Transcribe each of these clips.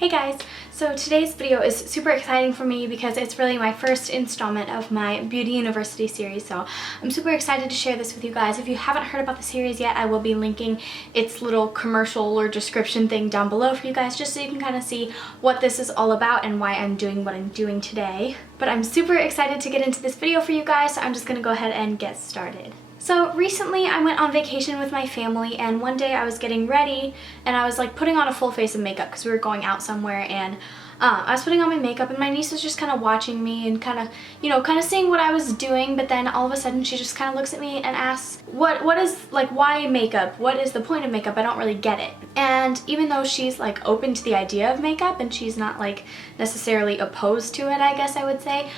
Hey guys! So today's video is super exciting for me because it's really my first installment of my Beauty University series, so I'm super excited to share this with you guys. If you haven't heard about the series yet, I will be linking its little commercial or description thing down below for you guys just so you can kind of see what this is all about and why I'm doing what I'm doing today. But I'm super excited to get into this video for you guys, so I'm just gonna go ahead and get started. So recently I went on vacation with my family, and one day I was getting ready and I was like putting on a full face of makeup because we were going out somewhere, and I was putting on my makeup and my niece was just kind of watching me and kind of seeing what I was doing, but then all of a sudden she just kind of looks at me and asks, what is, like, why makeup? What is the point of makeup? I don't really get it. And even though she's like open to the idea of makeup and she's not like necessarily opposed to it, I guess I would say,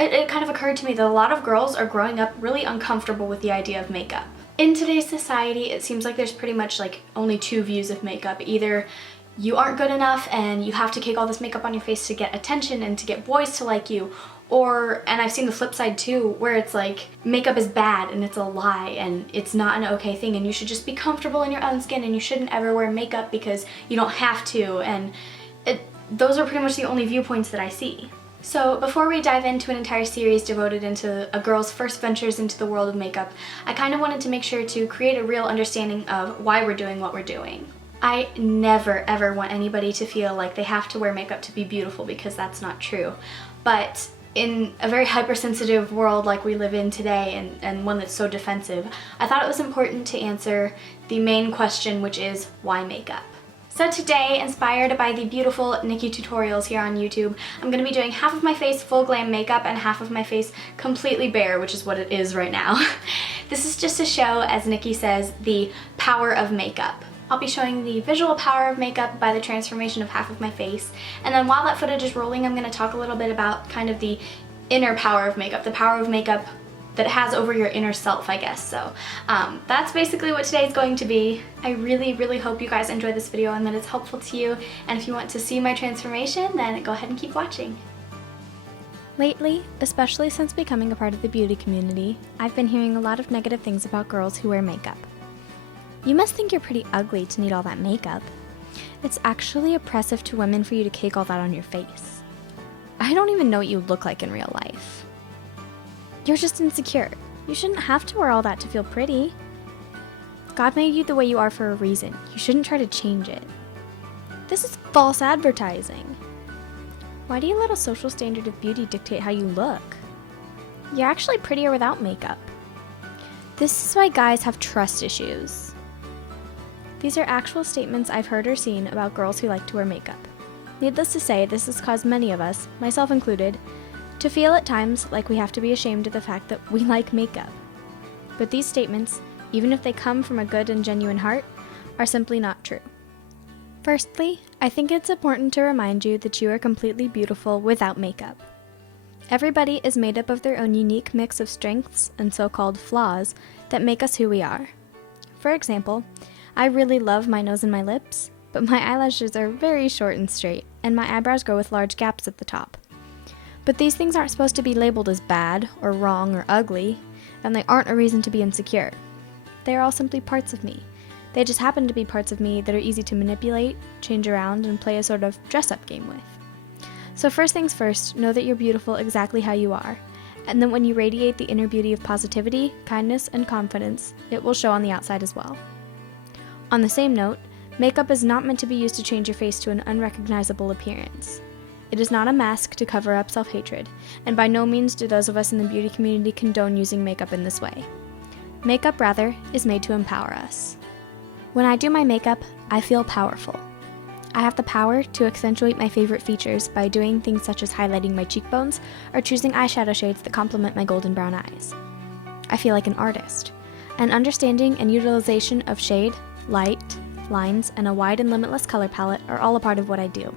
it kind of occurred to me that a lot of girls are growing up really uncomfortable with the idea of makeup. In today's society, it seems like there's pretty much like only two views of makeup. Either you aren't good enough and you have to cake all this makeup on your face to get attention and to get boys to like you, or, and I've seen the flip side too, where it's like makeup is bad and it's a lie and it's not an okay thing and you should just be comfortable in your own skin and you shouldn't ever wear makeup because you don't have to, and those are pretty much the only viewpoints that I see. So before we dive into an entire series devoted into a girl's first ventures into the world of makeup, I kind of wanted to make sure to create a real understanding of why we're doing what we're doing. I never ever want anybody to feel like they have to wear makeup to be beautiful, because that's not true. But in a very hypersensitive world like we live in today, and one that's so defensive, I thought it was important to answer the main question, which is why makeup? So today, inspired by the beautiful Nikki tutorials here on YouTube, I'm going to be doing half of my face full glam makeup and half of my face completely bare, which is what it is right now. This is just to show, as Nikki says, the power of makeup. I'll be showing the visual power of makeup by the transformation of half of my face, and then while that footage is rolling, I'm going to talk a little bit about kind of the inner power of makeup, the power of makeup that it has over your inner self, I guess. So that's basically what today is going to be. I really hope you guys enjoy this video and that it's helpful to you, and if you want to see my transformation, then go ahead and keep watching. Lately, especially since becoming a part of the beauty community, I've been hearing a lot of negative things about girls who wear makeup. You must think you're pretty ugly to need all that makeup. It's actually oppressive to women for you to cake all that on your face. I don't even know what you look like in real life. You're just insecure. You shouldn't have to wear all that to feel pretty. God made you the way you are for a reason. You shouldn't try to change it. This is false advertising. Why do you let a social standard of beauty dictate how you look? You're actually prettier without makeup. This is why guys have trust issues. These are actual statements I've heard or seen about girls who like to wear makeup. Needless to say, this has caused many of us, myself included, to feel at times like we have to be ashamed of the fact that we like makeup. But these statements, even if they come from a good and genuine heart, are simply not true. Firstly, I think it's important to remind you that you are completely beautiful without makeup. Everybody is made up of their own unique mix of strengths and so-called flaws that make us who we are. For example, I really love my nose and my lips, but my eyelashes are very short and straight, and my eyebrows grow with large gaps at the top. But these things aren't supposed to be labeled as bad, or wrong, or ugly, and they aren't a reason to be insecure. They are all simply parts of me. They just happen to be parts of me that are easy to manipulate, change around, and play a sort of dress-up game with. So first things first, know that you're beautiful exactly how you are, and that when you radiate the inner beauty of positivity, kindness, and confidence, it will show on the outside as well. On the same note, makeup is not meant to be used to change your face to an unrecognizable appearance. It is not a mask to cover up self-hatred, and by no means do those of us in the beauty community condone using makeup in this way. Makeup, rather, is made to empower us. When I do my makeup, I feel powerful. I have the power to accentuate my favorite features by doing things such as highlighting my cheekbones or choosing eyeshadow shades that complement my golden brown eyes. I feel like an artist. An understanding and utilization of shade, light, lines, and a wide and limitless color palette are all a part of what I do.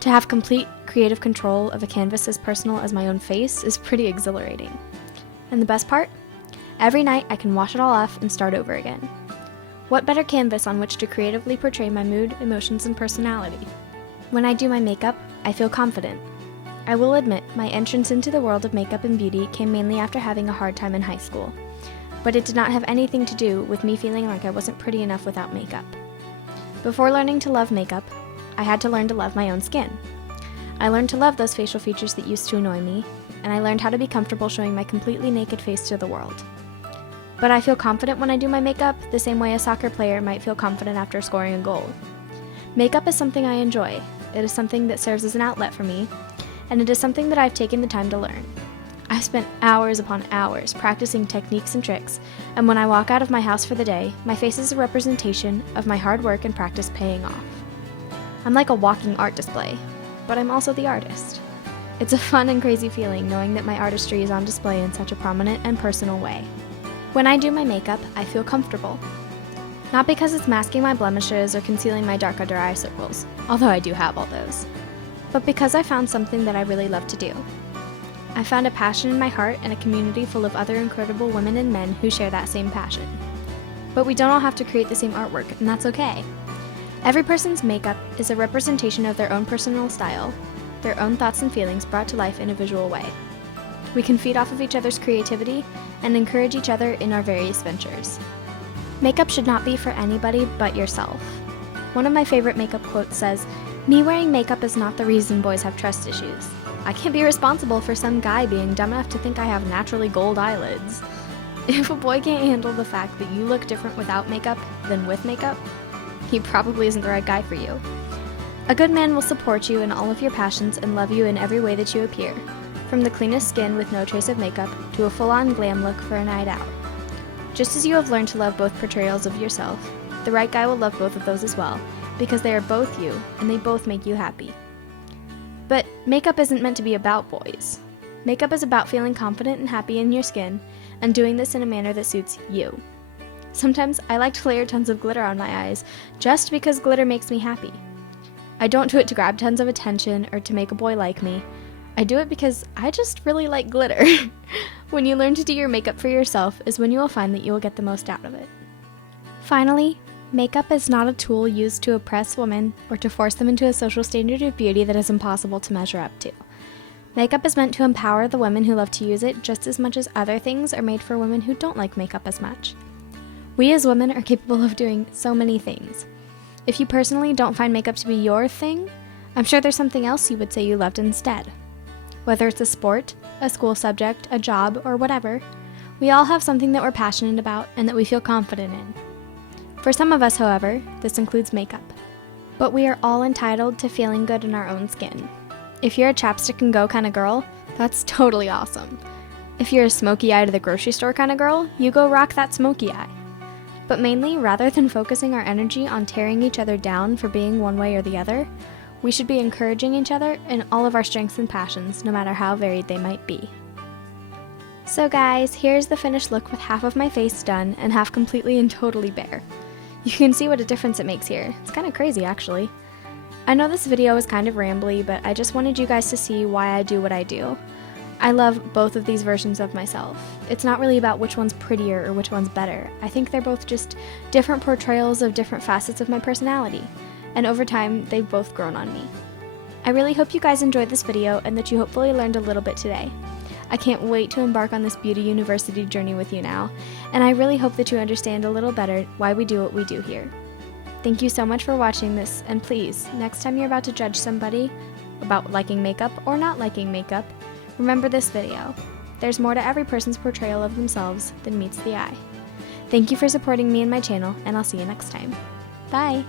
To have complete creative control of a canvas as personal as my own face is pretty exhilarating. And the best part? Every night I can wash it all off and start over again. What better canvas on which to creatively portray my mood, emotions, and personality? When I do my makeup, I feel confident. I will admit, my entrance into the world of makeup and beauty came mainly after having a hard time in high school. But it did not have anything to do with me feeling like I wasn't pretty enough without makeup. Before learning to love makeup, I had to learn to love my own skin. I learned to love those facial features that used to annoy me, and I learned how to be comfortable showing my completely naked face to the world. But I feel confident when I do my makeup, the same way a soccer player might feel confident after scoring a goal. Makeup is something I enjoy. It is something that serves as an outlet for me, and it is something that I've taken the time to learn. I've spent hours upon hours practicing techniques and tricks, and when I walk out of my house for the day, my face is a representation of my hard work and practice paying off. I'm like a walking art display, but I'm also the artist. It's a fun and crazy feeling knowing that my artistry is on display in such a prominent and personal way. When I do my makeup, I feel comfortable. Not because it's masking my blemishes or concealing my dark under eye circles, although I do have all those, but because I found something that I really love to do. I found a passion in my heart and a community full of other incredible women and men who share that same passion. But we don't all have to create the same artwork, and that's okay. Every person's makeup is a representation of their own personal style, their own thoughts and feelings brought to life in a visual way. We can feed off of each other's creativity and encourage each other in our various ventures. Makeup should not be for anybody but yourself. One of my favorite makeup quotes says, "Me wearing makeup is not the reason boys have trust issues. I can't be responsible for some guy being dumb enough to think I have naturally gold eyelids." If a boy can't handle the fact that you look different without makeup than with makeup, he probably isn't the right guy for you. A good man will support you in all of your passions and love you in every way that you appear, from the cleanest skin with no trace of makeup to a full-on glam look for a night out. Just as you have learned to love both portrayals of yourself, the right guy will love both of those as well, because they are both you and they both make you happy. But makeup isn't meant to be about boys. Makeup is about feeling confident and happy in your skin and doing this in a manner that suits you. Sometimes I like to layer tons of glitter on my eyes just because glitter makes me happy. I don't do it to grab tons of attention or to make a boy like me. I do it because I just really like glitter. When you learn to do your makeup for yourself is when you will find that you will get the most out of it. Finally, makeup is not a tool used to oppress women or to force them into a social standard of beauty that is impossible to measure up to. Makeup is meant to empower the women who love to use it just as much as other things are made for women who don't like makeup as much. We as women are capable of doing so many things. If you personally don't find makeup to be your thing, I'm sure there's something else you would say you loved instead. Whether it's a sport, a school subject, a job, or whatever, we all have something that we're passionate about and that we feel confident in. For some of us, however, this includes makeup. But we are all entitled to feeling good in our own skin. If you're a chapstick and go kind of girl, that's totally awesome. If you're a smoky eye to the grocery store kind of girl, you go rock that smoky eye. But mainly, rather than focusing our energy on tearing each other down for being one way or the other, we should be encouraging each other in all of our strengths and passions, no matter how varied they might be. So guys, here's the finished look with half of my face done and half completely and totally bare. You can see what a difference it makes here. It's kind of crazy, actually. I know this video is kind of rambly, but I just wanted you guys to see why I do what I do. I love both of these versions of myself. It's not really about which one's prettier or which one's better. I think they're both just different portrayals of different facets of my personality, and over time, they've both grown on me. I really hope you guys enjoyed this video and that you hopefully learned a little bit today. I can't wait to embark on this beauty university journey with you now, and I really hope that you understand a little better why we do what we do here. Thank you so much for watching this, and please, next time you're about to judge somebody about liking makeup or not liking makeup, remember this video. There's more to every person's portrayal of themselves than meets the eye. Thank you for supporting me and my channel, and I'll see you next time. Bye!